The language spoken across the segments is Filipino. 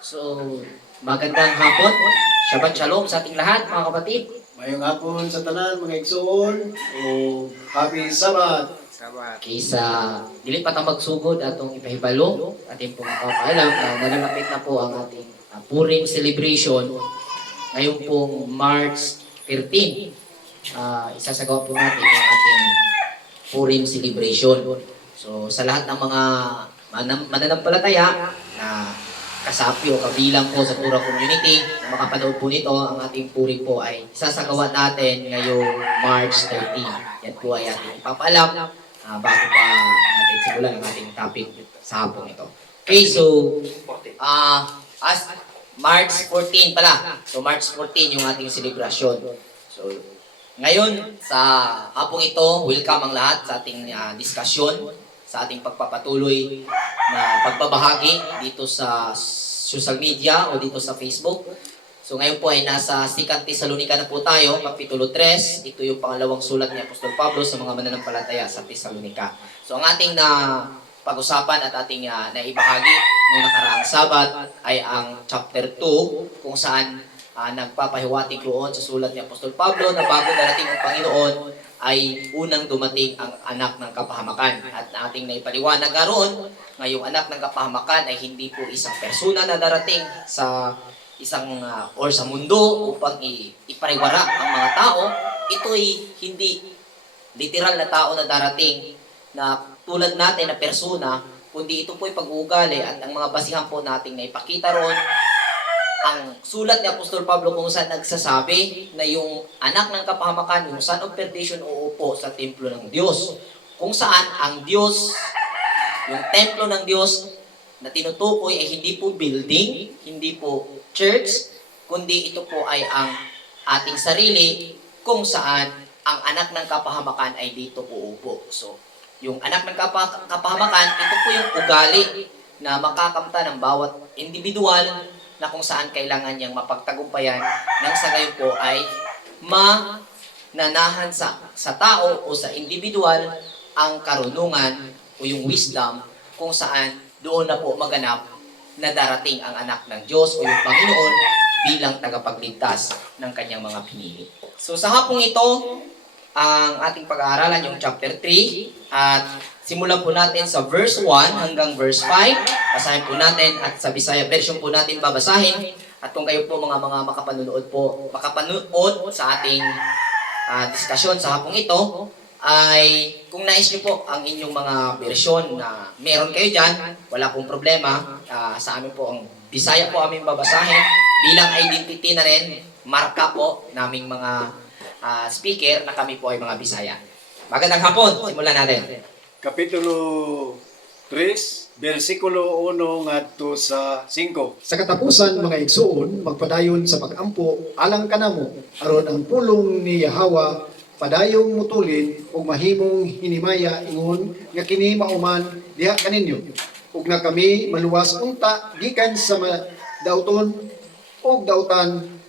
So, magandang hapon. Shabbat Shalom sa ating lahat, mga kapatid. Mayong hapon sa tanan, mga igsoon, o happy Sabbath. Kaysa dili pa ta magsugod atong ipahibalo, ating pong papaalam na nalalapit na po ang ating Purim celebration ngayon pong March 13. Isasagawa po natin ang ating Purim celebration. So, sa lahat ng mga mananampalataya na kasapi o kabilang po sa Tura Community na makapanood po nito, ang ating Purim po ay isasagawa natin ngayong March 13. Yan po ay ating ipapaalam bago pa natin simulan ang ating topic sa hapong ito. Okay, so as March 14 pala. So March 14 yung ating celebration. So ngayon sa hapong ito, welcome ang lahat sa ating diskusyon, sa ating pagpapatuloy na pagbabahagi dito sa social media o dito sa Facebook. So ngayon po ay nasa 2 Tesalonica na po tayo, Kapitulo 3. Ito yung pangalawang sulat ni Apostol Pablo sa mga mananampalataya sa Tesalonica. So ang ating pag-usapan at ating naibahagi noong nakaraang Sabat ay ang chapter 2, kung saan nagpapahiwatig doon sa sulat ni Apostol Pablo na bago darating ang Panginoon ay unang dumating ang anak ng kapahamakan. At ating naipaliwanag garon, ngayong anak ng kapahamakan ay hindi po isang persona na darating sa isang or sa mundo upang ipariwara ang mga tao. Ito'y hindi literal na tao na darating na tulad natin na persona, kundi ito po'y pag-uugali at ang mga basihan po nating na ipakita roon ang sulat ni Apostol Pablo kung saan nagsasabi na yung anak ng kapahamakan, yung son of perdition, uupo sa templo ng Diyos. Kung saan ang Diyos, yung templo ng Diyos na tinutukoy ay hindi po building, hindi po church, kundi ito po ay ang ating sarili kung saan ang anak ng kapahamakan ay dito uupo. So, yung anak ng kapahamakan, ito po yung ugali na makakamta ng bawat individual na kung saan kailangan niyang mapagtagumpayan nang sa gayon po ay mananahan sa tao o sa individual ang karunungan o yung wisdom kung saan doon na po maganap na darating ang anak ng Diyos o yung Panginoon bilang tagapagligtas ng kanyang mga pinili. So sa hapong ito, ang ating pag-aaralan yung chapter 3 at simulan po natin sa verse 1 hanggang verse 5. Basahin po natin at sa Bisaya version po natin babasahin. At kung kayo po mga makapanood sa ating diskusyon sa hapong ito, ay kung nais nyo po ang inyong mga version na meron kayo dyan, wala pong problema. Sa amin po ang Bisaya po aming babasahin bilang identity na rin, marka po naming mga speaker na kami po ay mga Bisaya. Magandang hapon, simulan natin. Kapitulo 3, versikulo 1 ngadto sa 5. Sa katapusan, mga igsoon, magpadayon sa pag-ampo, alang kanamo, aron ang pulong ni Yahawa, padayong mutulin, ug mahimong hinimaya ingon, nga kini mauman, diha kaninyo. Ug na kami maluwas unta, gikan sa dauton, ug dautan,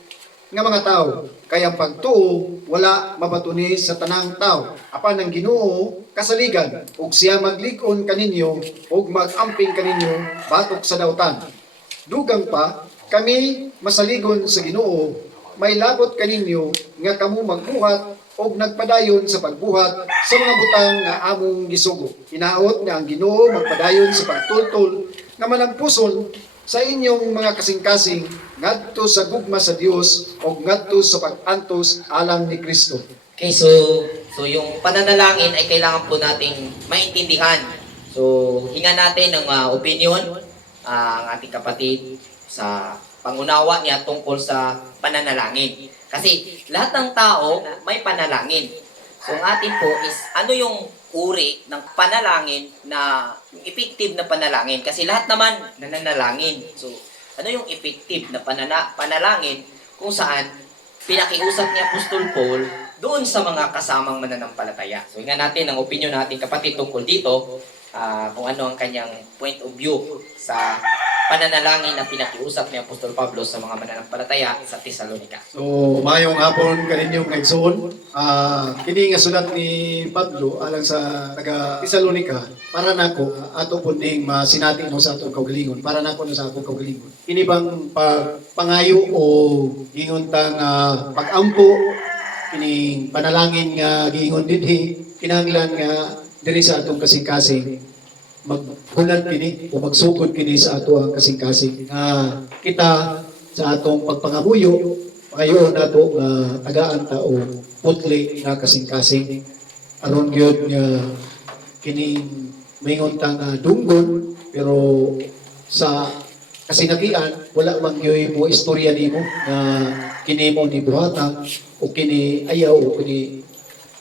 nga mga tao, kaya pagtuo, wala mabatuni sa tanang tao. Apan ang Ginoo kasaligan, ug siya maglikon kaninyo, ug magamping kaninyo, batok sa dautan. Dugang pa, kami masaligon sa Ginoo, may labot kaninyo, nga kamo magbuhat, ug nagpadayon sa pagbuhat sa mga butang nga among gisugo. Hinaot nga ang Ginoo magpadayon sa pagtultol, nga malampuson, sa inyong mga kasing-kasing ngadto sa gugma sa Dios o ngadto sa pag-antos alang ni Kristo. Okay, so yung pananalangin ay kailangan po nating maintindihan. So, hinga natin ng opinion ang ating kapatid sa pangunawa niya tungkol sa pananalangin. Kasi lahat ng tao may panalangin. So, ang atin po is ano yung uri ng panalangin na effective na panalangin. Kasi lahat naman nananalangin. So, ano yung effective na panalangin kung saan pinakiusap ni Apostol Paul doon sa mga kasamang mananampalataya. So, hinga natin ang opinion natin kapatid tungkol dito, kung ano ang kanyang point of view sa pananalangin na pinakiusap ni Apostol Pablo sa mga mananampalataya sa Tesalonica. So, mayong hapon kaninyong igsoon. Kini nga sulat ni Pablo alang sa taga Thessalonica para nako ato pud ning masinati mo sa atong kaugalingon, para nako na sa atong kaugalingon. Kini bang pangayo o gingon ta nga pag-ampo kini panalangin nga giingon dinhi kinahanglan nga diri sa atong kasing-kasing maghulat kini o magsugod kini sa ato ang kasing-kasing nga kita sa atong pagpangamuyo payo nato nga tagaan ta o putli nga kasing-kasing aron gyud nga kini maingon ta nga dunggon pero sa kasinakian wala man gyoy mo istorya nimo nga kini mo ni buhatan o kini ayaw o kini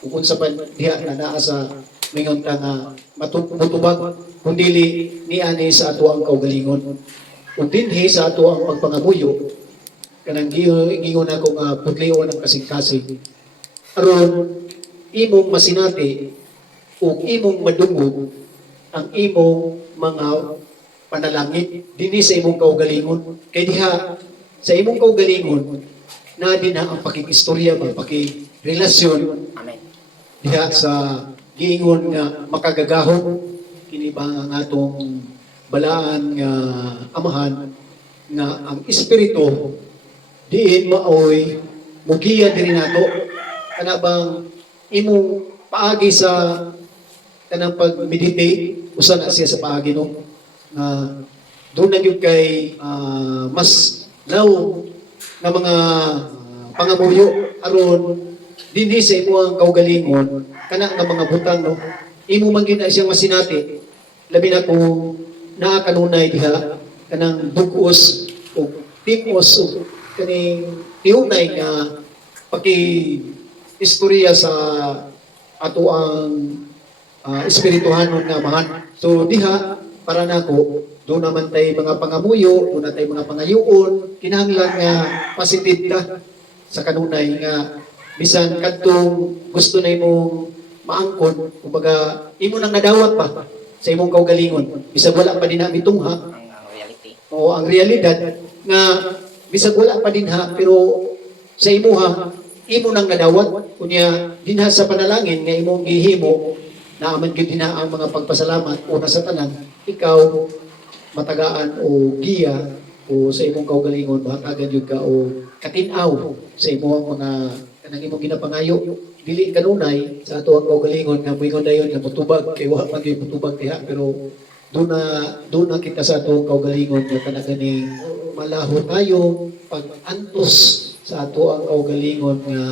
kung sa pan diha na naa sa mingon ta nga matubag kundi ni ani sa ato ang kaugalingon ug dinhi sa ato ang pagpangamuyo kanang gingon ako nga putlion ang kasing-kasing aron imong masinati ug imong madungog ang imong mga panalangin dinhi sa imong kaugalingon kay diha sa imong kaugalingon na din ang pakikistorya ba pakirelasyon Amen. diha sa giingon nga makagagahon kini ba ang atong balaan nga amahan nga ang espiritu diin maoy mugiya diri nato kana bang imong paagi sa kanang pag-meditate usa na siya sa paagi no nga doon na gyud kay mas law nga mga pangamuyo aron dinhi sa imo ang kaugalingon kana nga mga butang no imo man gyud na siyang masinati labi na kung naa kanunay diha kanang bugos o tipos o kaning tiunay nga paki istorya sa ato ang espirituhanon nga amahan so diha para nako doon naman tay mga pangamuyo doon na tay mga pangayoon kinahanglan nga positive ka sa kanunay nga bisan kadtong gusto na imong maangkon kumbaga imo nang nadawat pa sa imong kaugalingon bisag wala pa din na mitungha Ang reality. o ang realidad nga bisag wala pa din ha pero sa imuha imo nang nadawat kunya dinha sa panalangin nga imong gihimo naaman gyud dinha ang mga pagpasalamat una sa tanan ikaw matagaan o giya o sa imong kaugalingon bahatagan jud ka o katin-aw sa imong mga kanang imong ginapangayo dili kanunay sa ato ang kaugalingon nga moingon dayon nga mutubag kay wa man gyud mutubag diha pero doon na kita sa ato ang kaugalingon nga kana gani malaho tayo pag-antos sa ato ang kaugalingon nga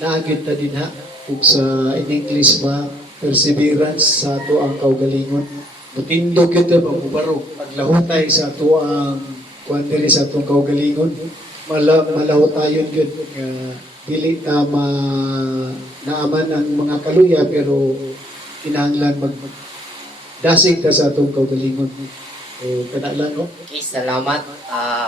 naagid ta dinha ug sa in English ba perseverance sa ato ang kaugalingon mutindog gyud ta pagbarog paglahutay sa ato ang kuan diri sa atong kaugalingon malaho tayo gyud nga dili ta naaman ang mga kaluya pero kinahanglan dasig ta sa atong kaugalingon o kada lang no Okay, salamat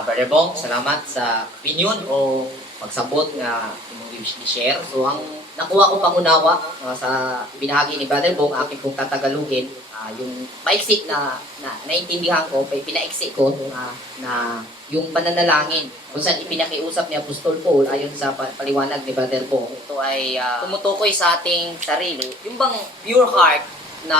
Brother Bong, salamat sa opinion o pagsabot nga imong i-share. So ang nakuha ko pangunawa sa binahagi ni Brother Bong, akin pong tatagalugin yung maiksi na naintindihan ko, pinaiksi ko na yung pananalangin kung saan ipinakiusap ni Apostol Paul ayon sa paliwanag ni Brother Bong. Ito ay tumutukoy sa ating sarili. Yung bang pure heart na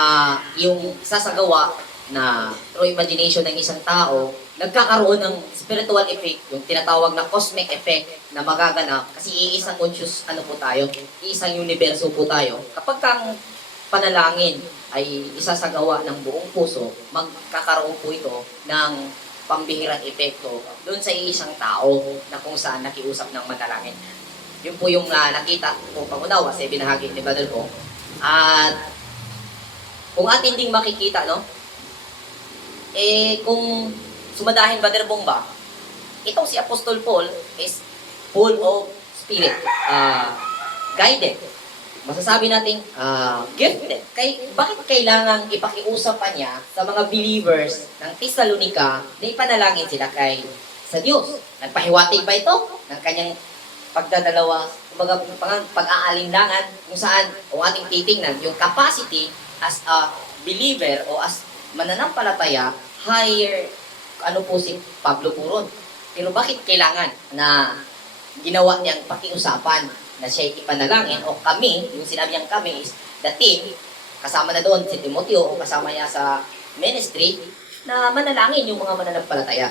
yung sasagawa na through imagination ng isang tao, nagkakaroon ng spiritual effect, yung tinatawag na cosmic effect na magaganap kasi iisang conscious po tayo, iisang universo po tayo. Kapag kang panalangin ay isasagawa ng buong puso, magkakaroon po ito ng pambihirang epekto doon sa isang tao na kung saan nakiusap ng manalangin. Yun po yung nakita ko pangunawa sa binahagi ni Brother Bong. At kung atin ding makikita, no? Kung sumadahin Brother Bong ba, itong si Apostol Paul is full of spirit, guided. Masasabi natin, gifted. Bakit kailangang ipakiusap pa niya sa mga believers ng Thessalonica na ipanalangin sila sa Diyos? Nagpahiwatig ba ito ng kanyang pagdadalawa, kumbaga pag-aalinlangan kung saan kung ating titingnan yung capacity as a believer o as mananampalataya, higher ano po si Pablo Puron. Pero bakit kailangan na ginawa niyang pakiusapan na siya ipanalangin o kami, yung sinabi niyang kami is the team, kasama na doon si Timoteo o kasama niya sa ministry, na manalangin yung mga mananampalataya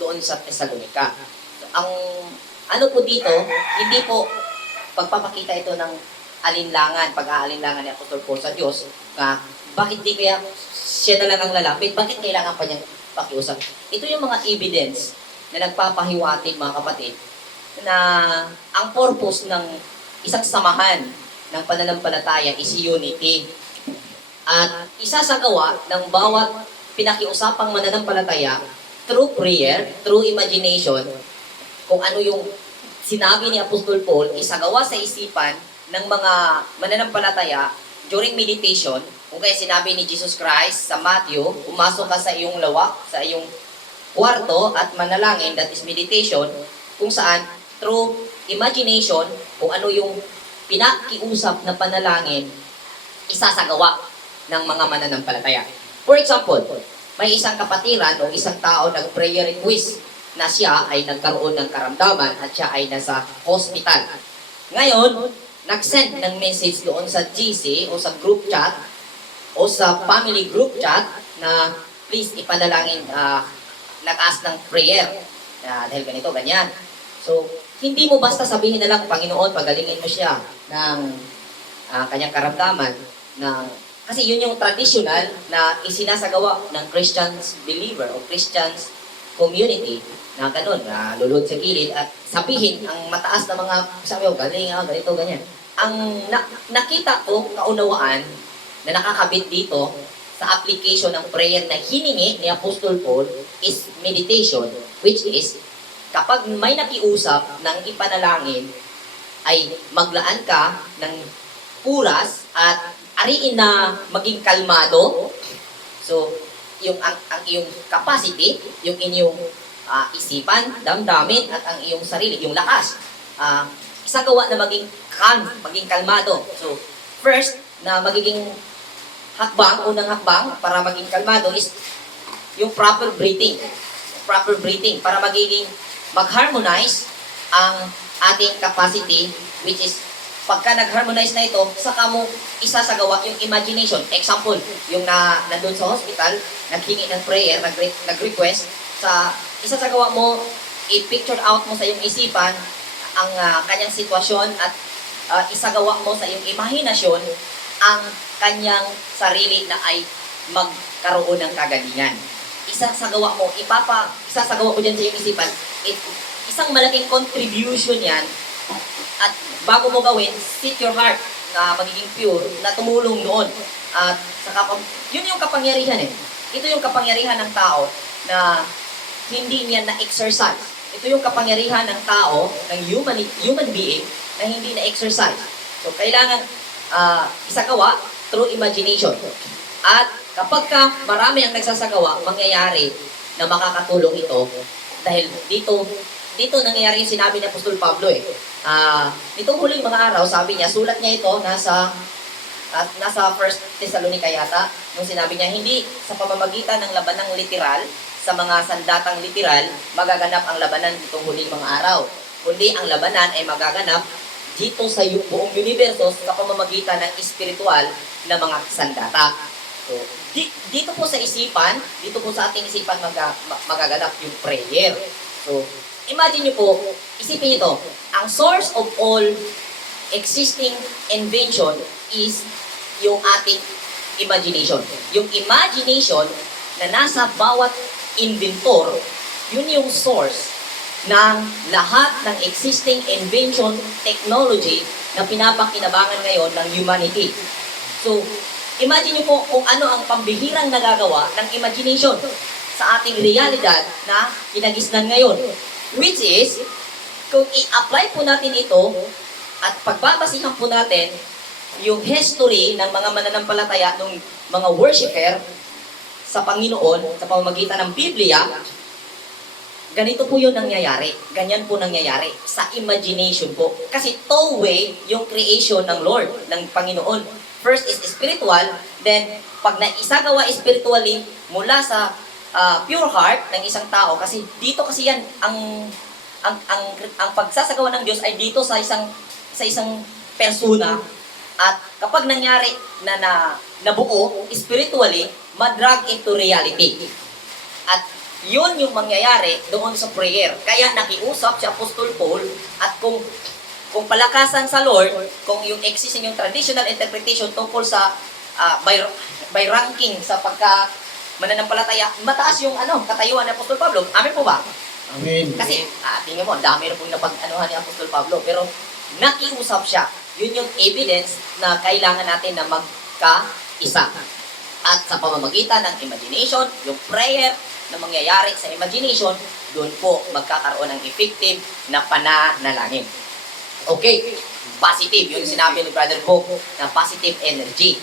doon sa Thessalonica. Ang ano po dito, hindi po pagpapakita ito ng alinlangan, pag-aalinlangan ni Apostol Paul sa Diyos, na bakit di kaya siya na lang ang lalapit, bakit kailangan pa niyang pakiusap. Ito yung mga evidence na nagpapahiwatig, mga kapatid, na ang purpose ng isang samahan ng pananampalataya is unity. At isa sa gawa ng bawat pinakiusapang mananampalataya through prayer, through imagination, kung ano yung sinabi ni Apostol Paul, isagawa sa isipan ng mga mananampalataya during meditation, kung kaya sinabi ni Jesus Christ sa Matthew, umasok ka sa iyong lawak, sa iyong kwarto at manalangin, that is meditation, kung saan through imagination, kung ano yung pinakiusap na panalangin, isasagawa ng mga mananampalataya. For example, may isang kapatiran o isang tao nag-prayer request na siya ay nagkaroon ng karamdaman at siya ay nasa hospital. Ngayon, nag-send ng message doon sa GC o sa group chat o sa family group chat na please ipanalangin, nag-ask ng prayer dahil ganito, ganyan. So, hindi mo basta sabihin na lang, Panginoon, pagalingin mo siya ng kanyang karamdaman. Kasi yun yung traditional na isinasagawa ng Christians believer o Christians community na ganun, na lulod sa gilid at sabihin ang mataas na mga, sabi ko, galing, ganito, ganyan. Ang nakita ko, kaunawaan, na nakakabit dito sa application ng prayer na hiningi ni Apostol Paul is meditation, which is, kapag may nakiusap ng ipanalangin, ay maglaan ka ng oras at ariin na maging kalmado. So, ang iyong capacity, yung inyong isipan, damdamin, at ang iyong sarili, yung lakas, isagawa na maging calm, maging kalmado. So, first, na magiging unang hakbang para maging kalmado is yung proper breathing. Proper breathing para magiging mag-harmonize ang ating capacity, which is pagka nag-harmonize na ito, saka mo isasagawa yung imagination. Example, yung nandun sa hospital, naghingi ng prayer, nag-request, isasagawa mo, i-picture out mo sa iyong isipan ang kanyang sitwasyon at isagawa mo sa iyong imahinasyon ang kanyang sarili na ay magkaroon ng kagalingan. Isasagawa mo dyan sa iyong isipan, isang malaking contribution yan. At bago mo gawin, set your heart na magiging pure, na tumulong doon. At yun yung kapangyarihan eh. Ito yung kapangyarihan ng tao na hindi niya na-exercise. Ito yung kapangyarihan ng tao, ng human being, na hindi na-exercise. So, kailangan isagawa through imagination. At kapag marami ang nagsasagawa, mangyayari na makakatulong ito dahil dito nangyayari yung sinabi ni Apostol Pablo eh. Nitong huling mga araw, sabi niya, sulat niya ito nasa 1 Thessalonica yata, nung sinabi niya, hindi sa pamamagitan ng labanang literal, sa mga sandatang literal, magaganap ang labanan nitong huling mga araw. Kundi ang labanan ay magaganap dito sa buong universo sa pamamagitan ng espiritual na mga sandata. So, dito po sa isipan, dito po sa ating isipan magaganap yung prayer. So, imagine nyo po, isipin nyo to, ang source of all existing invention is yung ating imagination. Yung imagination na nasa bawat inventor, yun yung source ng lahat ng existing invention technology na pinapakinabangan ngayon ng humanity. So, imagine nyo po kung ano ang pambihirang nagagawa ng imagination sa ating realidad na kinagisnan ngayon. Which is, kung i-apply po natin ito at pagbabasihan po natin yung history ng mga mananampalataya ng mga worshiper sa Panginoon sa pamamagitan ng Biblia, ganito po yung nangyayari. Ganyan po nangyayari sa imagination po. Kasi two way yung creation ng Lord, ng Panginoon. First is spiritual, then pag naisagawa spiritually mula sa pure heart ng isang tao, kasi dito kasi yan ang pagsasagawa ng Diyos ay dito sa isang persona. At kapag nangyari na nabuo spiritually, madrag into reality. At yun yung mangyayari doon sa prayer. Kaya nakiusap si Apostol Paul, at kung palakasan sa Lord, kung yung existing yung traditional interpretation tungkol sa by ranking sa pagka mananampalataya, mataas yung katayuan ni Apostol Pablo. Amen po ba? Amen. Kasi, tingnan mo, ang dami na pong napag-anuhan ni Apostol Pablo, pero nakiusap siya. Yun yung evidence na kailangan natin na magkaisa. At sa pamamagitan ng imagination, yung prayer na mangyayari sa imagination, doon po magkakaroon ng effective na pananalangin. Okay, positive. Yung sinabi ni Brother Bo na positive energy.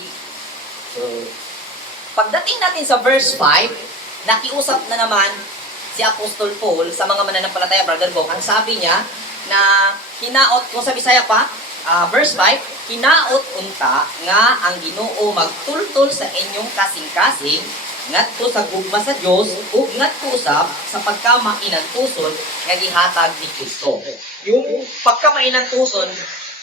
So, pagdating natin sa verse 5, nakiusap na naman si Apostol Paul sa mga mananampalataya, Brother Bo. Ang sabi niya na hinaot, kung sa Bisaya pa, verse 5, hinaot unta nga ang Ginoo magtultol sa inyong kasing-kasing ngadto sa gugma sa Dios ug ngadto usab sa pagkamainantuson nga gihatag ni Kristo. Yung pagkamainantuson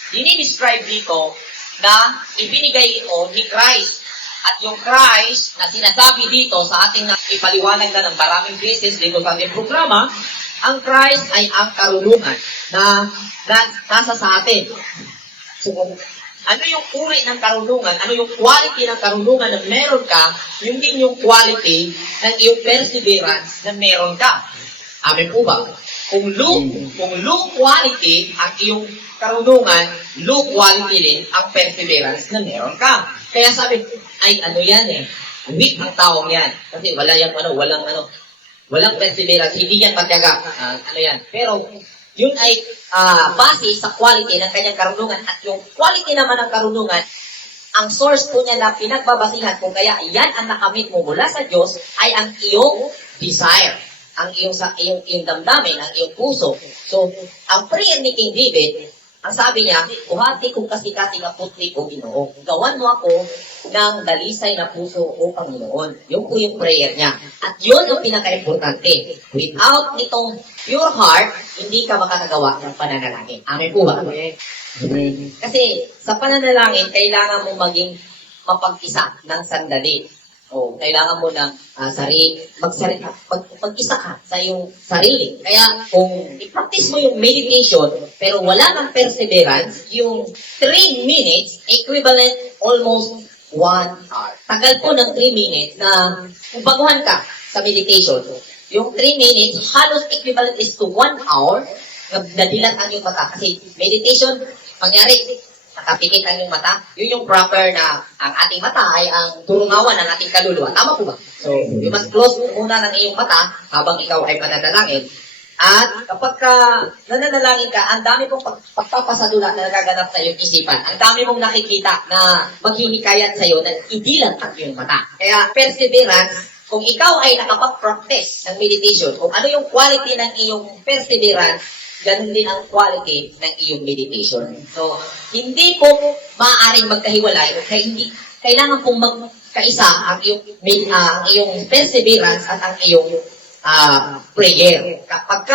dinidescribe dito na ibinigay ito ni Christ. At yung Christ na sinasabi dito sa ating ipaliwanag na ng maraming beses dito sa ating programa, ang Christ ay ang karunungan na nasa sa atin. So, ano yung uri ng karunungan? Ano yung quality ng karunungan na meron ka? Yung din yung quality ng iyong perseverance na meron ka. Amen po ba? Kung low quality ang iyong karunungan, low quality din ang perseverance na meron ka. Kaya sabi, ay ano yan eh, weak ang taong yan. Kasi walang perseverance, hindi yan matyaga. Ano yan. Pero, yun ay base sa quality ng kanyang karunungan. At yung quality naman ng karunungan, ang source po niya na pinagbabasihan kung kaya yan ang nakamit mo mula sa Diyos ay ang iyong desire, ang iyong damdamin, ang iyong puso. So, ang prayer ni King David, ang sabi niya, "Buhati kong kasikati nga putli o Ginoo. Gawan mo ako ng dalisay na puso o Panginoon." Yun po yung prayer niya. At yun ang pinaka-importante. Without itong pure heart, hindi ka makakagawa ng pananalangin. Amen po ba? Amen. Kasi sa pananalangin, kailangan mo maging mapag-isa ng sandali. O kailangan mo ng mag-isa ka sa iyong sarili. Kaya kung i-practice mo yung meditation, pero wala kang perseverance, yung 3 minutes, equivalent almost 1 hour. Tagal po ng 3 minutes na kung baguhan ka sa meditation, yung 3 minutes, halos equivalent is to 1 hour, nadilat ang iyong mata. Kasi meditation, pangyari, nakapikit ang iyong mata, yun yung proper na ang ating mata ay ang turungawan ng ating kaluluwa. Tama po ba? So, you must close muna ng iyong mata habang ikaw ay mananalangin. At kapag nananalangin ka, ang dami pong pagpapasadula na nagaganap sa iyong isipan. Ang dami mong nakikita na maghihikayat sa iyo na idilat ang iyong mata. Kaya perseverance, kung ikaw ay nakapag-practice ng meditation, kung ano yung quality ng iyong perseverance, ganun din ang quality ng iyong meditation. So, hindi po maaaring magkahiwalay, kaya hindi kailangan pong magkaisa ang iyong perseverance at ang iyong prayer. Kapag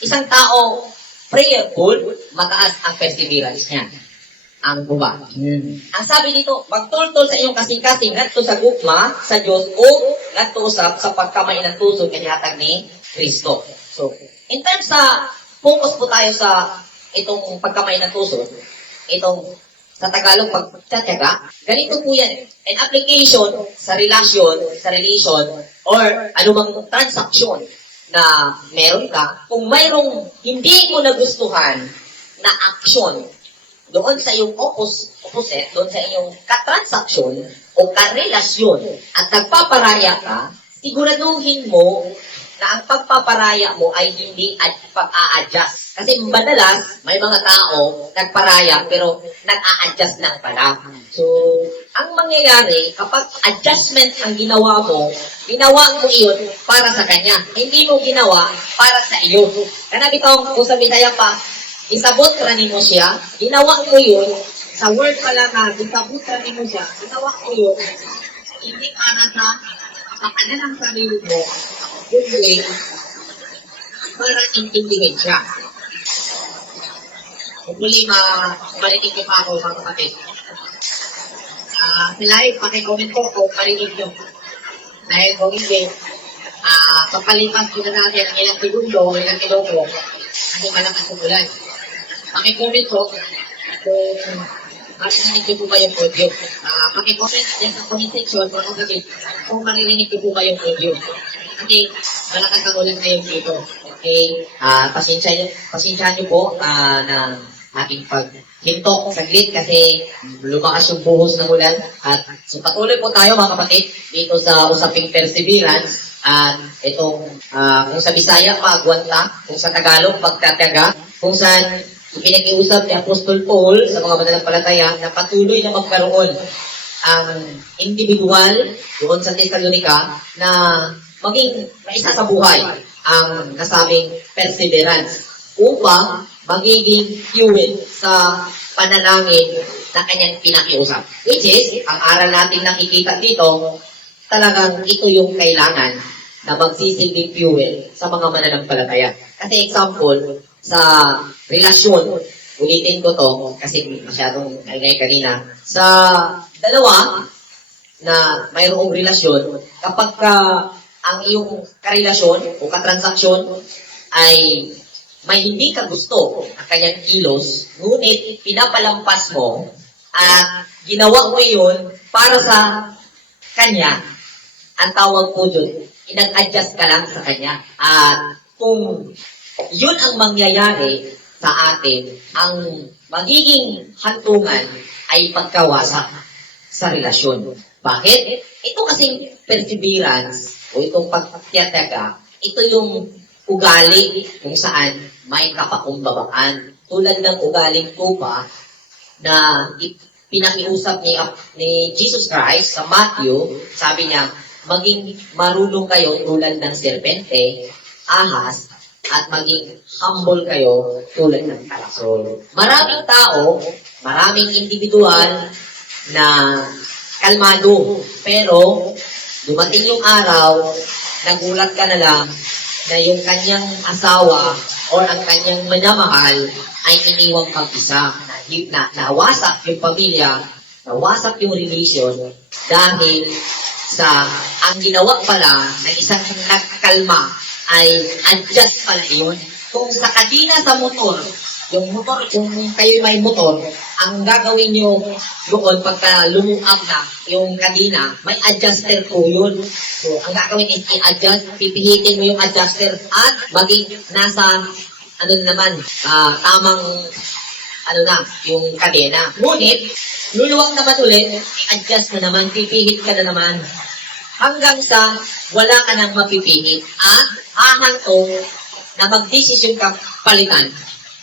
isang tao prayerful, mataas ang perseverance niya. Ang buba. Ang sabi dito, magtultol sa iyong kasing-kasing ngadto sa gugma sa Dios o ngadto usab sa pagkamainantuson kanihatag ni Kristo. So, in terms sa focus po tayo sa itong pagkamainantuson, itong sa Tagalog pagtatyaga, ganito po yan. An application sa relasyon, or anumang transaksyon na meron ka, kung mayroong hindi mo nagustuhan na aksyon doon sa iyong opposite, doon sa iyong katransaksyon o karelasyon at nagpaparaya ka, siguraduhin mo na ang pagpaparaya mo ay hindi pag-a-adjust. Kasi madalas, may mga tao nagparaya pero nag-a-adjust lang pala. So, ang mangyayari, kapag adjustment ang ginawa mo iyon para sa kanya. Hindi mo ginawa para sa iyo. Kana bitaw, kung sa Bisaya pa, isabot ka mo siya, ginawa mo yun, sa word pala na, isabot ka mo siya, ginawa mo yun, hindi para sa sa kanilang sarili mo, kundi para intindihin siya. Kung muli marinig niyo pa ako, mga kapatid. Sa live, pakicomment po kung marinig niyo. Dahil kung hindi, pagpalipas ko na natin ang ilang segundo, ilang kiloko, kasi malakas ang ulan. Pakicomment po kung marinig niyo po ba yung audio. Pakicomment din sa comment section, mga kapatid, kung marinig niyo po ba yung audio. Kasi malakas ang ulan ngayon dito. Okay? Pasensya niyo po na aking paghinto saglit kasi lumakas yung buhos ng ulan. At so patuloy po tayo mga kapatid dito sa usaping perseverance. At itong kung sa Bisaya pagwanta, kung sa Tagalog pagtataga, kung saan ipinag-iusap ni Apostol Paul sa mga mananampalataya na patuloy na magkaroon ang individual doon sa Thessalonica na maging maisa sa buhay ang nasabing perseverance upang magiging fuel sa panalangin na kanyang pinakiusap. Which is, ang aral natin nakikita dito, talagang ito yung kailangan na magsisilbing fuel sa mga mananampalataya. Kasi example, sa relasyon, ulitin ko to kasi masyadong kainay kanina, sa dalawa na mayroong relasyon, kapag ang iyong karelasyon o katransaksyon ay may hindi ka gusto ang kanyang kilos, ngunit pinapalampas mo at ginawa mo yun para sa kanya, ang tawag po dun, inag-adjust ka lang sa kanya. At kung yun ang mangyayari sa atin, ang magiging hantungan ay pagkawasak sa relasyon. Bakit? Ito kasing perseverance o itong pagtiyataga, ito yung ugali kung saan may kapakumbabaan. Tulad ng ugaling tupa na pinakiusap ni Jesus Christ sa Matthew, sabi niya, maging marunong kayo tulad ng serpente, ahas, at maging humble kayo tulad ng parasol. Maraming tao, maraming individual na kalmado, pero dumating yung araw, nagulat ka na lang na yung kanyang asawa o ang kanyang minamahal ay iniwang mag-isa. Nawasak yung pamilya, nawasak yung relation dahil sa ang ginawa pala ng isang nagkalma ay adjust pala yun. Kung sa kadina sa motor, yung motor, kung kayo may motor, ang gagawin nyo doon pagka lumuab na yung kadina, may adjuster po yun. So, ang gagawin is i-adjust, pipihitin mo yung adjuster at maging nasa, tamang, yung kadena. Ngunit, luluwag naman ulit, i-adjust na naman, pipihit ka na naman, hanggang sa wala ka nang mapipihit at hahantong na magdesisyon ka palitan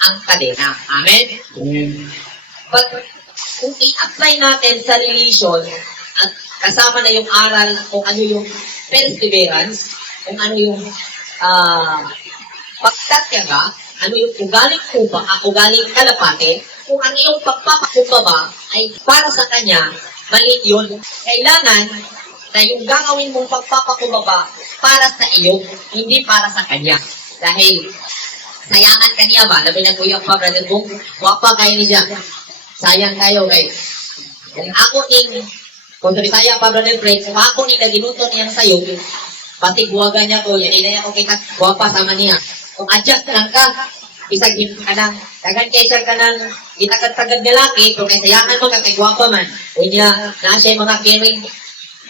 ang kadena. Amen? But, kung i-apply natin sa relation at kasama na yung aral kung ano yung perseverance, kung ano yung pagtatyaga, ano yung ugaling kuba, ugaling kalapate, kung ang iyong pagpapakumbaba ay para sa kanya, mali yun. Kailangan na yung gagawin mong pagpapakumbaba para sa iyo, hindi para sa kanya. Dahil, sayangan kaniya ba? Labi ng kuyang pa, brother Bong, wapa kayo niya. Sayang tayo, guys. Kung sabi saya pa, brother Fred, kung ako ni naginuto niya sa'yo, pati buwagan niya ko, yan inaya ko kita, wapa sama niya. Kung adjust lang ka, isag ka ng, kagan kaysa ka ng, itakad-tagad na laki, kung kay sayangan mo, kay guwapa man, o niya, nasa yung mga caring,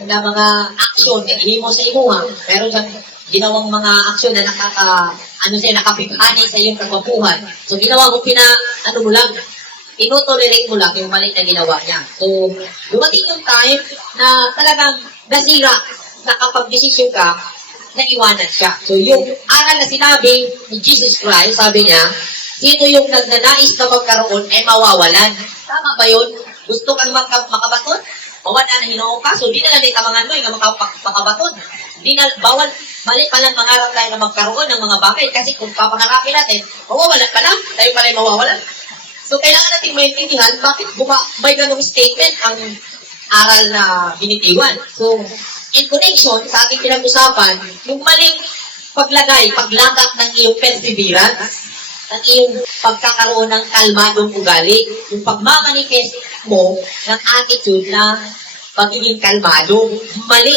mga action na ihimo sa imo ha. Pero sa ginawang mga action na nakapipani sa iyong kagwapuhan. So ginawa mo mo lang, inotolerate mo lang yung mali na ginawa niya. So, dumating yung time na talagang nasira na kapag desisyon ka, naiwanan siya. So, yung aral na sinabi ni Jesus Christ, sabi niya, sino yung nagnanais na magkaroon ay mawawalan. Tama ba yun? Gusto kang makabaton? Bawal na hinoong ka. So, di na lang tamangan mo yung makabaton. Di na, bawal, mali palang mangarap tayo na magkaroon ng mga bagay. Kasi kung papangarapin natin, mawawalan ka na. Tayo pala yung mawawalan. So, kailangan natin maintindihan bakit may ganong statement aral na binitiwan. So, in connection sa ating pinag-usapan, yung maling paglagak ng iyong perseverance, ng iyong pagkakaroon ng kalmadong ugali, yung pagmamanifest mo ng attitude na pagiging kalmado, mali.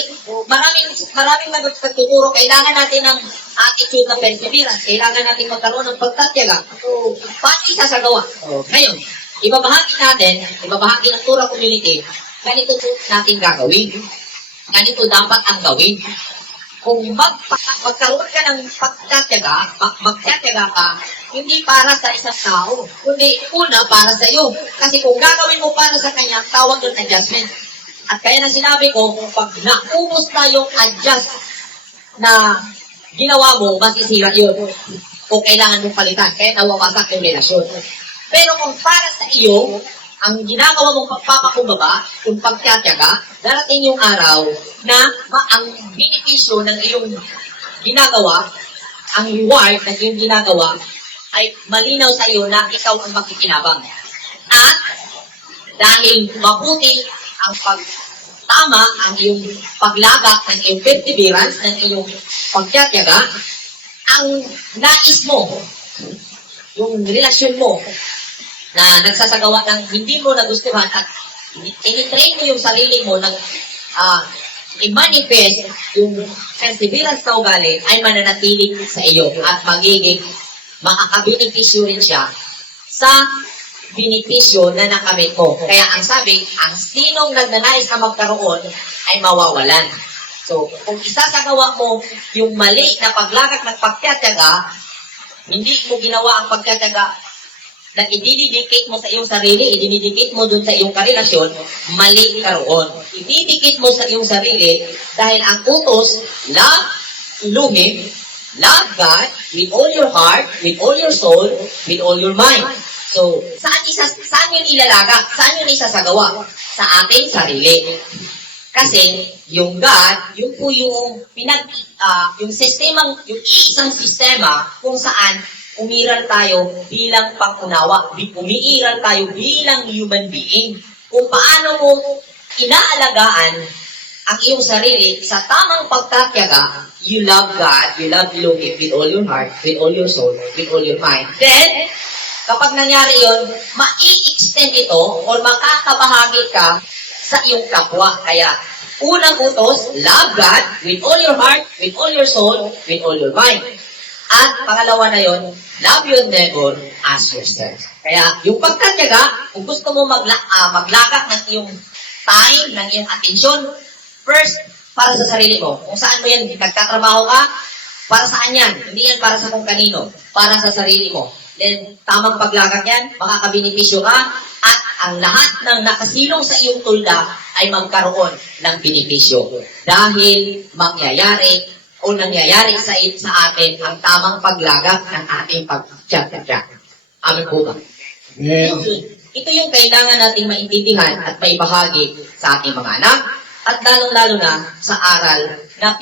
Maraming magtuturo, kailangan natin ng attitude na perseverance, kailangan natin magkaroon ng pagtatyaga. So, paano isasagawa? Ngayon, ibabahagi ng Tura Community, ganito po natin gagawin. Ganito dapat ang gawin. Kung magkaroon ka ng magtatyaga ka, hindi para sa isang tao, kundi una para sa iyo. Kasi kung gagawin mo para sa kanya, tawag doon adjustment. At kaya na sinabi ko, pag naubos na yung adjust na ginawa mo, masisira yun. Kung kailangan mong palitan, kaya nawawasak yung relasyon. Pero kung para sa iyo, ang ginagawa mong pagpapakumbaba, yung pagtatyaga, darating yung araw na ang benepisyo ng iyong ginagawa, ang reward ng iyong ginagawa, ay malinaw sa iyo na ikaw ang makikinabang. At dahil mabuti ang pagtama, ang iyong paglagak, ng iyong perseverance, ng iyong pagtatyaga, ang nais mo, yung relasyon mo, na nagsasagawa ng hindi mo nagustuhan at initrain mo yung sarili mo ng i-manifest yung perseverance sa ugali ay mananatili sa iyo at magiging makakabenepisyo rin siya sa benepisyo na nakamit mo. Kaya ang sabi, ang sinong nagnanais na magkaroon ay mawawalan. So, kung isasagawa mo yung mali na paglagak ng pagtatyaga, hindi mo ginawa ang pagtatyaga na idididikit mo sa iyong sarili, idididikit mo dun sa iyong karelasyon, mali ka roon. Ididikit mo sa iyong sarili dahil ang utos, love, iluhin, love God with all your heart, with all your soul, with all your mind. So, saan yun ilalagak? Saan yun isasagawa? Sa ating sarili. Kasi, yung God, yun po yung yung sistemang, yung isang sistema kung saan umiral tayo bilang pangunawa. Umiiral tayo bilang human being. Kung paano mo inaalagaan ang iyong sarili sa tamang pagtatyaga, you love God, you love Elohim with all your heart, with all your soul, with all your mind. Then, kapag nangyari yun, mai-extend ito or makakabahagi ka sa iyong kapwa. Kaya, unang utos, love God with all your heart, with all your soul, with all your mind. At pangalawa na yon, love your neighbor as yourself. Kaya yung pagtatyaga, kung gusto mo maglagak ng iyong time, ng iyong atensyon, first, para sa sarili mo. Kung saan mo yan, nagtatrabaho ka, para saan yan? Hindi yan para sa kung kanino, para sa sarili mo. Then, tamang paglagak yan, makakabenepisyo ka, at ang lahat ng nakasilong sa iyong tulda ay magkaroon ng benepisyo. Dahil mangyayari o nangyayari sa atin ang tamang paglagak ng ating pagtatyaga. Amin po ba? Amen. Ito yung kailangan nating maintindihan at maibahagi sa ating mga anak at lalong-lalo na sa aral na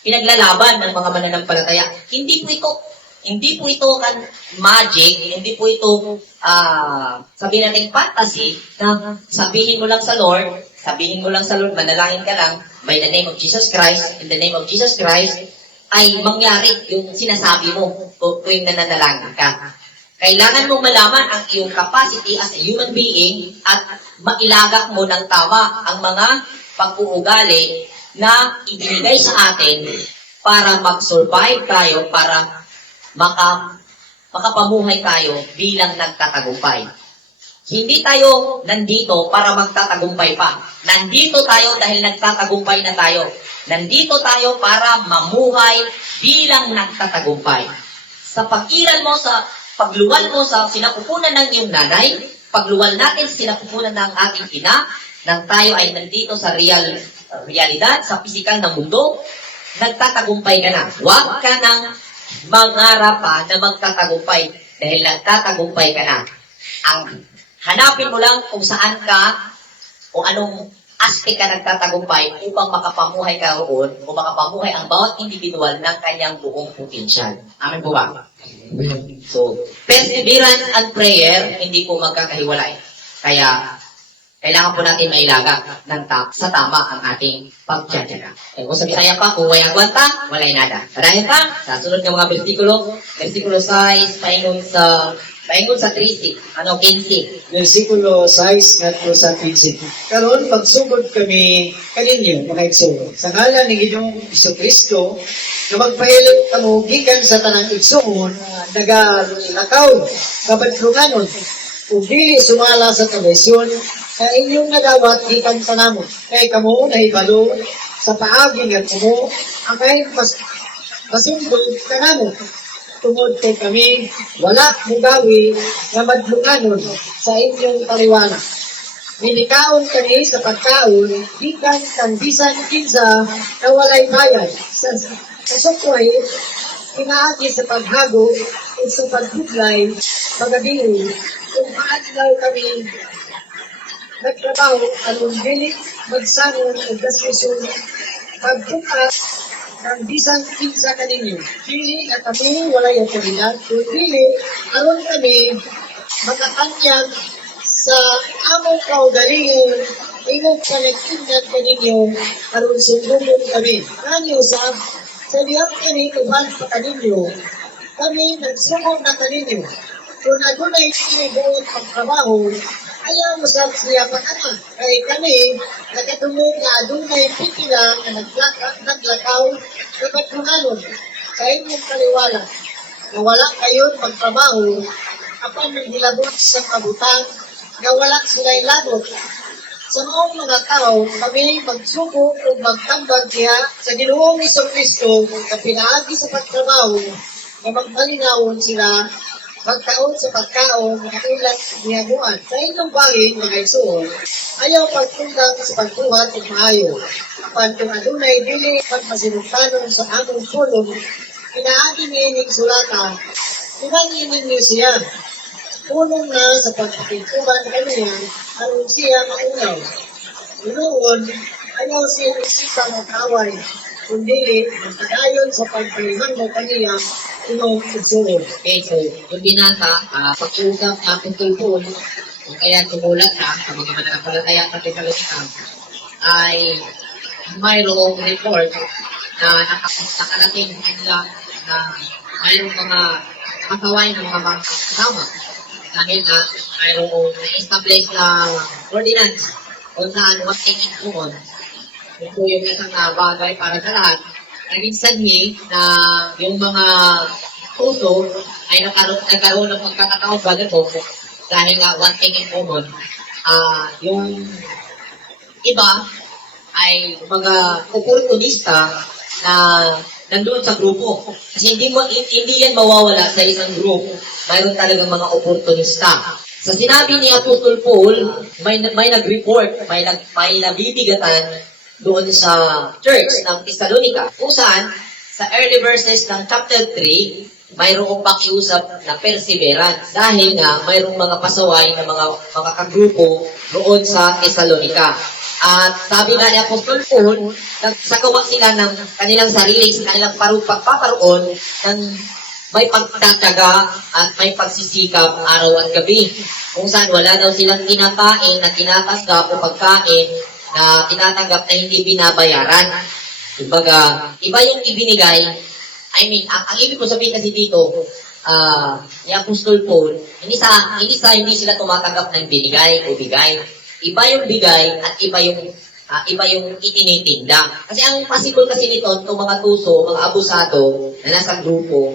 pinaglalaban ng mga mananampalataya. Hindi po ito magic, hindi po ito sabihin natin fantasy na sabihin mo lang sa Lord, manalangin ka lang, by the name of Jesus Christ, in the name of Jesus Christ, ay mangyari yung sinasabi mo tuwing nananalangin ka. Kailangan mong malaman ang iyong capacity as a human being at mailagak mo ng tama ang mga pag-uugali na ibinigay sa atin para mag-survive tayo, para makapamuhay tayo bilang nagtatagumpay. Hindi tayo nandito para magtatagumpay pa. Nandito tayo dahil nagtatagumpay na tayo. Nandito tayo para mamuhay bilang nagtatagumpay. Sa pag-iral mo, sa pagluwal mo sa sinapupunan ng iyong nanay, pagluwal natin sa sinapupunan ng ating ina, nang tayo ay nandito sa realidad, sa pisikal na mundo, nagtatagumpay ka na. Huwag ka nang mangarap pa na magtatagumpay dahil nagtatagumpay ka na. Ang hanapin mo lang kung saan ka o anong aspect ka nagtatagumpay upang makapamuhay ka roon o makapamuhay ang bawat individual ng kanyang buong potensyal. Amen po ba? Amen. So, perseverance and prayer, hindi po magkakahiwalay. Kaya kailangan po natin mailaga sa tama ang ating pagtsatsaga. Kung sa Bisaya pa, kung walang gwanta, walay nada. Kadahin pa, sa sunod ng mga versikulo 6, paingon sa 13, 15. Versikulo 6 ngadto sa 15. Karon magsugod kami kaninyo mga igsoon. Sa ngalan ni Ginoong Kristo nga magpahiling kamo gikan sa tanang igsoon nagalakaw kabadlunganon ug dili sumala sa kabisyon sa inyong nadawat gikan sa namo. Kay kamo nahibalo sa paagi nga kamo ang kahit masundod kanamo. Tungod kay kami, wala mugawi na madlunganon sa inyong paliwanag. Minikaon kami sa pagkaon, gikan kang bisan kinsa na walay bayad. Sa sukway, pinaagi sa paghago o sa pagbuglay, pagabiro, kung paadlaw kami nagtrabaho, anong dili, magsangon o gaskusun, pagbukas, ang bisang kinsa kaninyo. Dili na kami walay otoridad, kung dili, aron kami makatanyag sa among kaugalingon, imong panagtindan kaninyo, aron sundungon kami. Kanyo sa liyap kami kuhan pa kaninyo, kami nagsumong na kaninyo. Kung adunay sinibuot ang trabaho, ayaw mo sa siya panama. Kaya kami, nakatulog na adunay pitila na naglakaw na patpunganon sa inyong kaliwala. Na wala kayo magtrabaho, apan nagilabot sa kabutang, na wala sila'y labot. Sa maong mga tao, kami magsuko o magtambag niya sa Ginoong Kristo na pinaagi sa pagtrabaho na magpalinawon sila magkaon sa pagkaon na katulad niyaguan. Sa inyong bahin, mga igsoon, ayaw pagtundang sa pagbuhat at maayo. Apan kung adunay dili pagmasinugtanon sa among pulong, pinaagi niinig sulata, pinanginin niyo siya. Pulong na sa pagpapituban kaniya, aron siya maunaw. Ginoon, ayaw siya isipang mag-away, kundi magpadayon sa pagpalihang mo kaniya, inong igsoon. Okay, so yung binata, pag-usap natin tulpon, kung kaya tumulat ka, sa mga mananampalataya at kapitalista, ay mayroong report na nakarating nila na mayroong mga kasaway ng mga kasama. Dahil na mayroong na-establish na ordinance kung saan matingin doon. Ito po yung isang bagay para sa lahat. Naging sanhi na yung mga puso ay nagkaroon ng pagkakataon ba ito dahil nga one thing in common. Yung iba ay mga oportunista na nandun sa grupo. Kasi hindi yan mawawala sa isang group. Mayroon talagang mga oportunista. Sa sinabi ni Apostol Paul, may nag-report, may nabibigatan doon sa church ng Thessalonica. Kung saan, sa early verses ng chapter 3, mayroong pakiusap na perseverance dahil nga mayroong mga pasaway na mga kagrupo doon sa Thessalonica. At sabi nga ni Apostol Paul, nagsagawa sila ng kanilang sarili, sa kanilang pagpaparoon ng may pagtataga at may pagsisikap araw at gabi. Kung saan wala daw silang kinakain na tinatanggap o pagkain na tinatanggap na hindi binabayaran. Kumbaga, iba yung ibinigay. Ang ibig ko sabihin kasi dito, ni Apostol Paul, hindi sila tumatanggap ng binigay o bigay. Iba yung bigay at iba yung itinitinda. Kasi ang possible kasi nito, itong mga tuso, mga abusado na nasa grupo,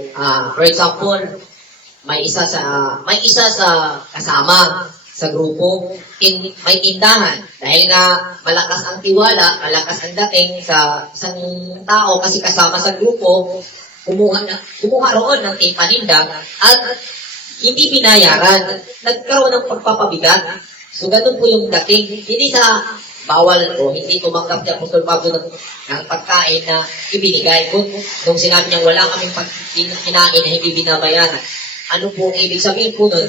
for example, may isa sa kasama sa grupo, may tindahan. Dahil nga malakas ang tiwala, malakas ang dating sa isang tao kasi kasama sa grupo, kumuha roon ng paninda at hindi binayaran. Nagkaroon ng pagpapabigat. So, ganun po yung dating. Hindi sa bawal o hindi tumanggap niya Apostol Pablo ng pagkain na ibinigay. Nung sinabi niya wala kaming kinain na hindi binabayaran. Ano po ang ibig sabihin po nun?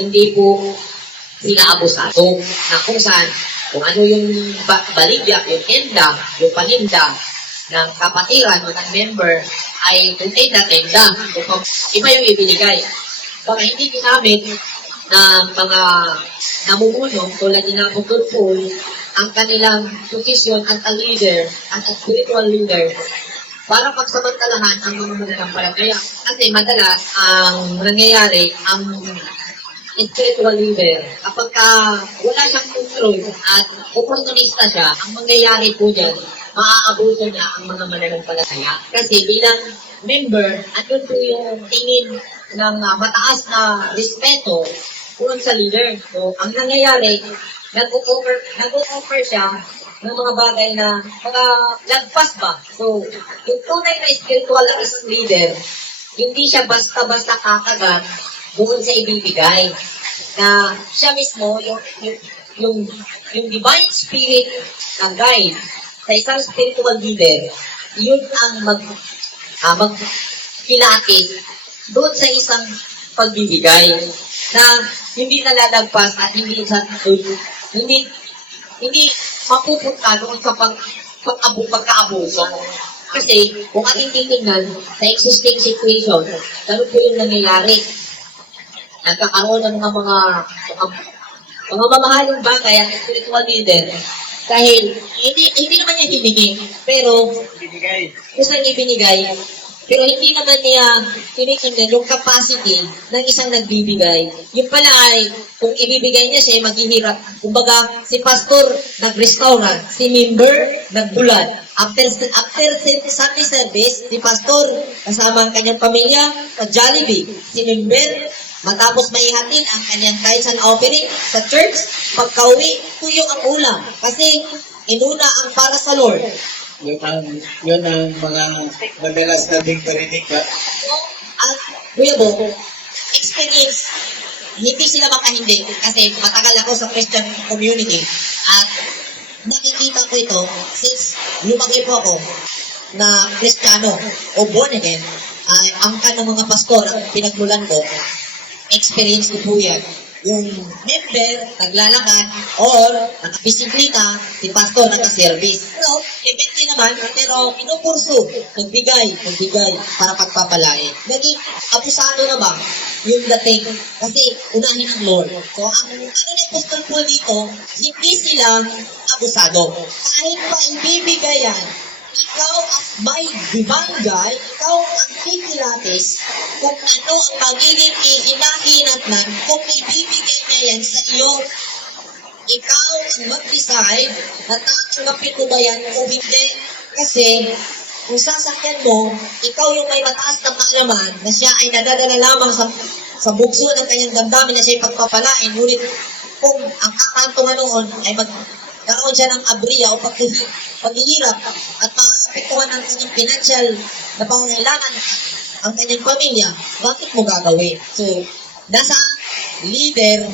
Hindi po sila abusado. Na kung saan, kung ano yung baligya, yung tenda, yung paninda ng kapatiran o ng member ay kung tenda. Iba yung ibinigay. Baka hindi ginamit na mga namumuno tulad ni Apostol Paul, ang kanilang posisyon at a leader, at a spiritual leader, para pagsamantalahan ang mga mananampalataya. Kasi madalas, ang nangyayari, ang spiritual leader, kapag wala siyang control at opportunista siya, ang mangyayari po dyan, maaabuso niya ang mga mananampalataya. Kasi bilang member, andun po yung tingin ng mataas na respeto kung sa leader. So, ang nangyayari, nag-offer siya ng mga bagay na mga lagpas ba. So, yung tunay na spiritual leader, hindi siya basta-basta kakagat doon sa ibibigay. Na siya mismo, yung divine spirit ng guide sa isang spiritual leader, yun ang magkilakit doon sa isang pagbibigay na hindi nalalagpas at hindi mapupunta doon sa pagkaabuso. Kasi kung ating titingnan sa existing situation, ganun po yung nangyayari. Nagkakaroon ng mga mamahaling bagay ang spiritual leader dahil hindi naman niya ibinigay, pero isang ibinigay, pero hindi naman niya tinitingnan yung capacity ng isang nagbibigay. Yung pala ay, kung ibibigay niya siya, maghihirap. Kumbaga, si pastor nag-restaurant, si member nagbulan. After Sunday service, si pastor kasama ang kanyang pamilya, nag-Jollibee. Si member, matapos maihatid ang kanyang tithes and offering sa church, pagka-uwi, tuyo ang ulam. Kasi inuna ang para sa Lord. Yun ang mga madalas nating parinig ka. At Kuya Bo, experience, hindi sila makahindi kasi matagal ako sa Christian community at nakikita ko ito since lumaki po ako na Kristiyano o born again, ang ng mga pastor ang pinagmulan ko, experience ko po yan. Yung member, naglalakad, or nakabisiklita, si pastor naka-service. So, depende naman, pero pinupurso, nagbigay, para pagpapalain. Naging abusado na ba yung dating? Kasi unahin ang Lord. So, ang ni Apostol Paul dito, hindi sila abusado. Kahit pa ibibigay yan, ikaw as may divine guide, ikaw ang kikilatis kung ano ang magiging ihinahinatnan kung ibibigay niya yan sa iyo. Ikaw ang mag-decide na tatanggapin mo ba yan o hindi. Kasi kung sasakyan mo, ikaw yung may mataas na kaalaman na siya ay nadadala lamang sa bugso ng kanyang damdamin na siya'y pagpapalain. Ngunit kung ang kakantungan noon ay magkaroon siya ng abriya o paghihirap at maapektuhan ng kanyang financial na pangangailangan ang kanyang pamilya, bakit mo gagawin? So, nasa leader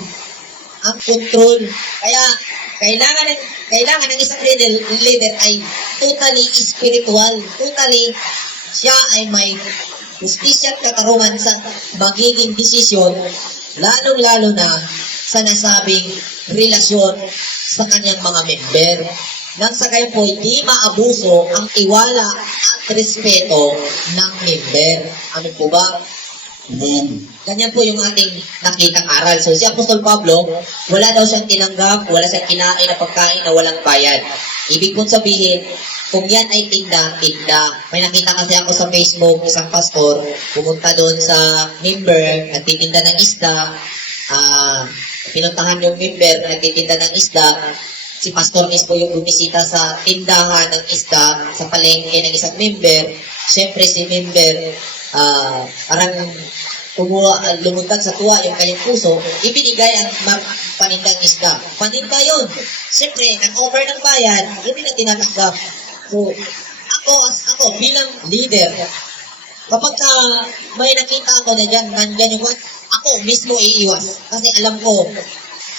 ang control. Kaya, kailangan ng isang leader ay totally spiritual. Totally, siya ay may justisya at katarungan sa magiging desisyon, lalong-lalo na sa nasabing relasyon sa kanyang mga member. Nang sa gayon po, hindi maabuso ang tiwala at respeto ng member. Ano po ba? Ganyan po yung ating nakitang aral. So si Apostol Pablo, wala daw siyang tinanggap, wala siyang kinain na pagkain na walang bayad. Ibig pong sabihin, kung yan ay tinda. May nakita kasi ako sa Facebook, isang pastor, pumunta doon sa member, nagtitinda ng isda, pinuntahan yung member, nagtitinda ng isda, si pastor mismo yung bumisita sa tindahan ng isda, sa palengke ng isang member. Siyempre si member, parang lumuntad sa tuwa yung kanyang puso, ibinigay ang panindang isda. Paninda yun. Siyempre, nag-offer ng bayad, hindi na tinatanggap. So, ako bilang leader, kapag may nakita ako na dyan, nandyan yung ako mismo iiwas. Kasi alam ko,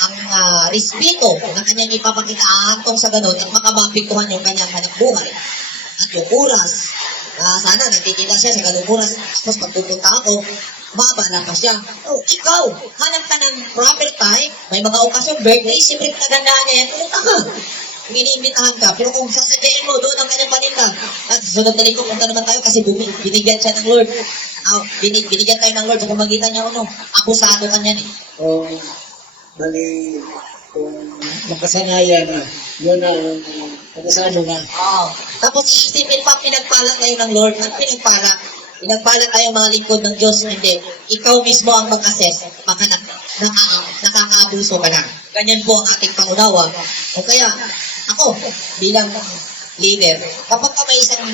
ang respeto na kanyang ipapakita ahantong sa ganun at makamapiktuhan yung kanyang hanap buhay. At yung oras, sana nagtitinda siya sa ganung oras, tapos pagpupunta ako, mabala pa siya. Oh, ikaw, hanap ka ng proper time, may mga okasyon, birthday, siyempre kagandaan niya yan, pumunta ka. kung iniimbitahan ka, pero kung sasadyain mo, doon ang kanyang paninda. At sunod na linggo, punta naman tayo kasi binigyan siya ng Lord. Binigyan tayo ng Lord sa pamagitan niya, abusado ka niyan eh. O, bali, kung makasanayan na, yun ang makasano na. Oo. Tapos isipin pa, pinagpala tayo ng Lord. Ang pinagpala? Pinagpala tayo mga lingkod ng Diyos. Hindi. Ikaw mismo ang mag-assess. Baka nakakaabuso ka na. Ganyan po ang ating pangunawa. O kaya, ako, bilang leader, kapag ka may isang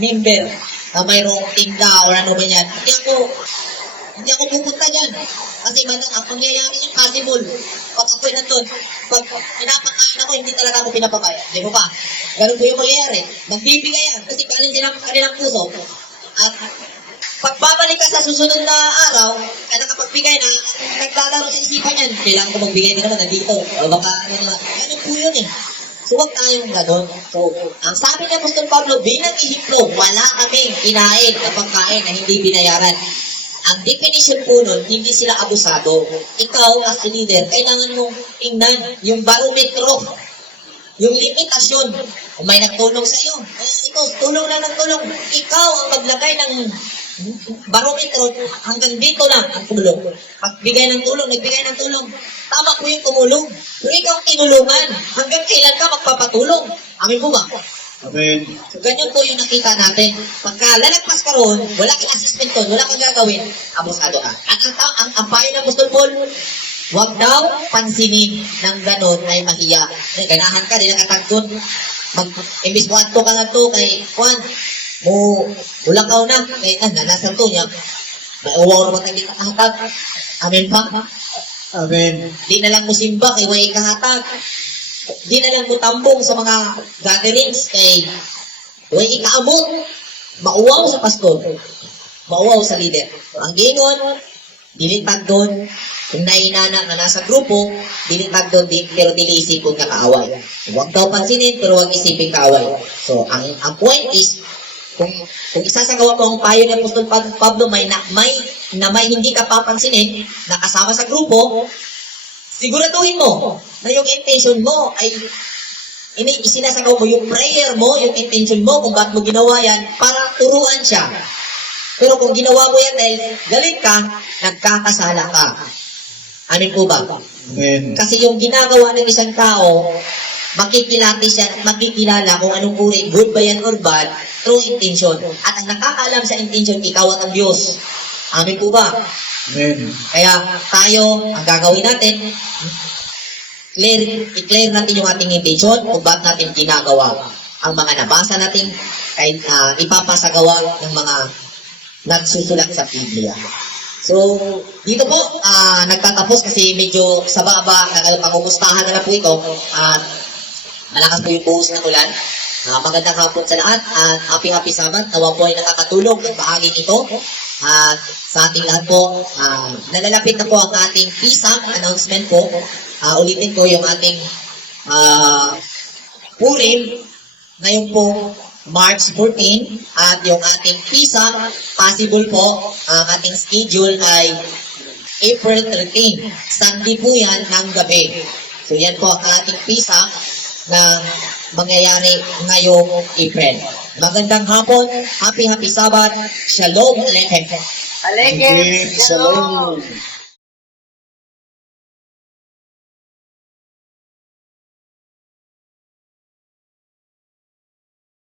member na mayroong tinda o ano ba yan, hindi ako pupunta dyan. Kasi ang pangyayari yung possible. Pag ako'y nandun, pag pinapakain ako, hindi talaga ako pinapakaya. Di mo ba? Ganun po yung mangyayari. Magbibigay yan. Kasi kanilang puso. At pagbabalik ka sa susunod na araw, ay nakapagbigay na, naglalaro sa isipan yan. Kailangan ko magbigay na naman nandito. O baka ano na. Ganun po yun eh. So, huwag tayong gano'n. So, ang sabi ni Apostol Pablo, bilang ihiplo, wala kaming kinain na pagkain na hindi binayaran. Ang definition po nun, hindi sila abusado. Ikaw, as a leader, kailangan mong tingnan yung barometro, yung limitasyon. Kung may nagtulong sa iyo, ikaw, tulong na nagtulong. Ikaw ang maglagay ng barometro, hanggang dito lang ang tulong. Pagbigay ng tulong, nagbigay ng tulong. Tama po yung tumulong. Pero ikaw ang tinulungan. Hanggang kailan ka magpapatulong? Amin po ba? Amen. So, ganyan po yung nakita natin. Pagka lalagpas ka roon, wala kang assessment doon, wala kang gagawin, abusado ka. At ang payo ng Apostol Paul, huwag daw pansinin ng gano'n ay mahiya. Ganahan ka, di nakatagton. Imbis mo ato ka na to kay Juan, ulakaw na, kay nanasan to niya. Mauwaw naman tayo kahatag. Amen pa? Amen. Di na lang mo simba kay way kahatag. Di na lang mo tambong sa mga gatherings kay way ikaamot. Mauwaw sa pastor. Mauwaw sa leader. Ang gingon, dilitag doon. Kung nainana na nasa grupo, dilitag doon, pero dilisipin kung nakaaway. Huwag daw pansinin, pero huwag isipin kaaway. So, ang point is, kung isasagawa mo ang payo ni Apostol Pablo, may hindi ka papansinin, nakasama sa grupo, siguraduhin mo na yung intention mo ay isinasagawa mo yung prayer mo, yung intention mo, kung bakit mo ginawa yan, para turuan siya. Pero kung ginawa mo yan dahil galit ka, nagkakasala ka. Amin po ba? Amen. Kasi yung ginagawa ng isang tao, makikilati siya at makikilala kung anong uri, good ba yan or bad, through intention. At ang nakakaalam sa intention, ikaw at ang Diyos. Amin po ba? Amen. Kaya tayo, ang gagawin natin, i-clear natin yung ating intention kung bakit natin ginagawa. Ang mga nabasa natin, ay ipapasagawa ng mga nagsusulat sa Biblia. So, dito po, nagtatapos kasi medyo sa baba, pangungustahan na lang po ito. Malakas po yung buhos ng ulan. Magandang hapon sa lahat at happy Sabbath. Nawa po ay nakakatulong ng bahaging ito. At sa ating lahat po, nalalapit na po ang ating PISA announcement po. Ulitin ko yung ating Purim. Ngayon po, March 14 at yung ating PISA, possible po, ang ating schedule ay April 13. Sunday po yan ng gabi. So yan po ang ating PISA na mangyayari ngayong April. Magandang hapon, happy Sabbath, Shalom Aleichem. Aleichem. Shalom.